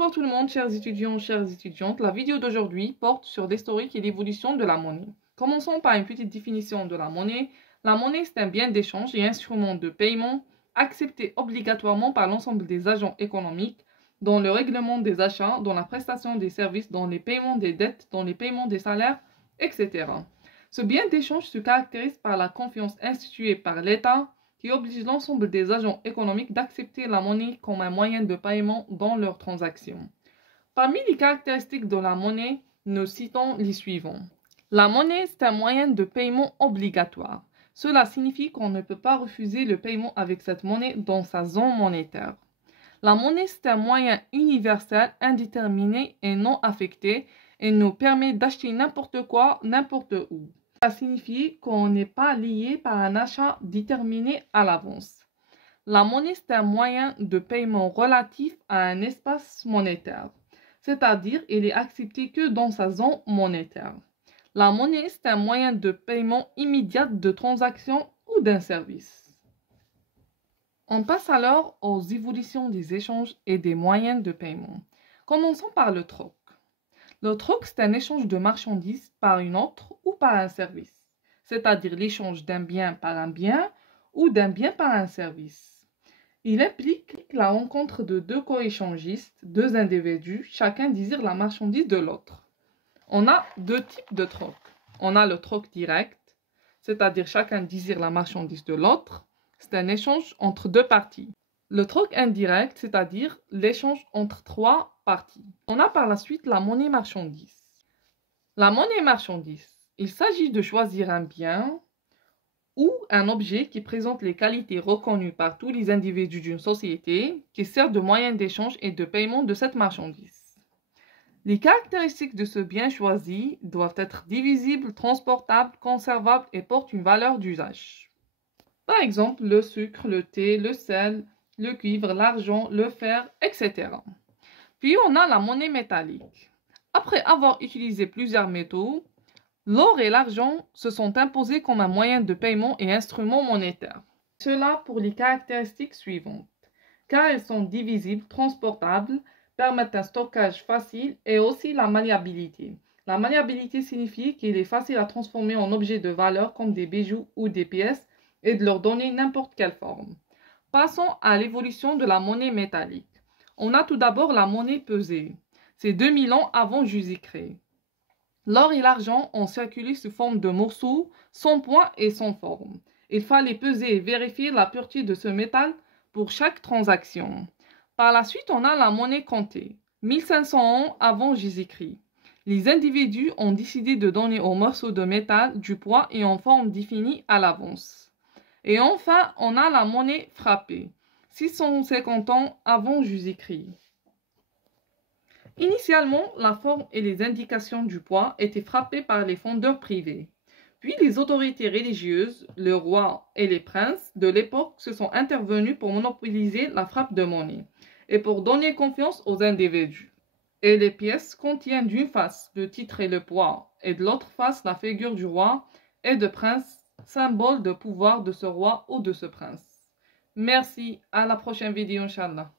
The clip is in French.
Bonjour tout le monde, chers étudiants, chères étudiantes. La vidéo d'aujourd'hui porte sur l'historique et l'évolution de la monnaie. Commençons par une petite définition de la monnaie. La monnaie, c'est un bien d'échange et instrument de paiement accepté obligatoirement par l'ensemble des agents économiques dans le règlement des achats, dans la prestation des services, dans les paiements des dettes, dans les paiements des salaires, etc. Ce bien d'échange se caractérise par la confiance instituée par l'État qui oblige l'ensemble des agents économiques d'accepter la monnaie comme un moyen de paiement dans leurs transactions. Parmi les caractéristiques de la monnaie, nous citons les suivants. La monnaie, c'est un moyen de paiement obligatoire. Cela signifie qu'on ne peut pas refuser le paiement avec cette monnaie dans sa zone monétaire. La monnaie, c'est un moyen universel, indéterminé et non affecté et nous permet d'acheter n'importe quoi, n'importe où. Ça signifie qu'on n'est pas lié par un achat déterminé à l'avance. La monnaie, c'est un moyen de paiement relatif à un espace monétaire, c'est-à-dire il est accepté que dans sa zone monétaire. La monnaie, c'est un moyen de paiement immédiat de transaction ou d'un service. On passe alors aux évolutions des échanges et des moyens de paiement. Commençons par le troc. Le troc, c'est un échange de marchandises par une autre ou par un service, c'est-à-dire l'échange d'un bien par un bien ou d'un bien par un service. Il implique la rencontre de deux co-échangistes, deux individus, chacun désire la marchandise de l'autre. On a deux types de troc. On a le troc direct, c'est-à-dire chacun désire la marchandise de l'autre. C'est un échange entre deux parties. Le troc indirect, c'est-à-dire l'échange entre trois parties. On a par la suite la monnaie marchandise. La monnaie marchandise, il s'agit de choisir un bien ou un objet qui présente les qualités reconnues par tous les individus d'une société qui sert de moyen d'échange et de paiement de cette marchandise. Les caractéristiques de ce bien choisi doivent être divisibles, transportables, conservables et portent une valeur d'usage. Par exemple, le sucre, le thé, le sel, le cuivre, l'argent, le fer, etc. Puis on a la monnaie métallique. Après avoir utilisé plusieurs métaux, l'or et l'argent se sont imposés comme un moyen de paiement et instrument monétaire. Cela pour les caractéristiques suivantes. Car elles sont divisibles, transportables, permettent un stockage facile et aussi la maniabilité. La maniabilité signifie qu'il est facile à transformer en objets de valeur comme des bijoux ou des pièces et de leur donner n'importe quelle forme. Passons à l'évolution de la monnaie métallique. On a tout d'abord la monnaie pesée. C'est 2000 ans avant Jésus-Christ. L'or et l'argent ont circulé sous forme de morceaux, sans poids et sans forme. Il fallait peser et vérifier la pureté de ce métal pour chaque transaction. Par la suite, on a la monnaie comptée. 1500 ans avant Jésus-Christ. Les individus ont décidé de donner aux morceaux de métal du poids et en forme définie à l'avance. Et enfin, on a la monnaie frappée, 650 ans avant Jésus-Christ. Initialement, la forme et les indications du poids étaient frappées par les fondeurs privés. Puis les autorités religieuses, le roi et les princes de l'époque se sont intervenus pour monopoliser la frappe de monnaie et pour donner confiance aux individus. Et les pièces contiennent d'une face le titre et le poids, et de l'autre face la figure du roi et de prince, symbole de pouvoir de ce roi ou de ce prince. Merci, à la prochaine vidéo, Inch'Allah.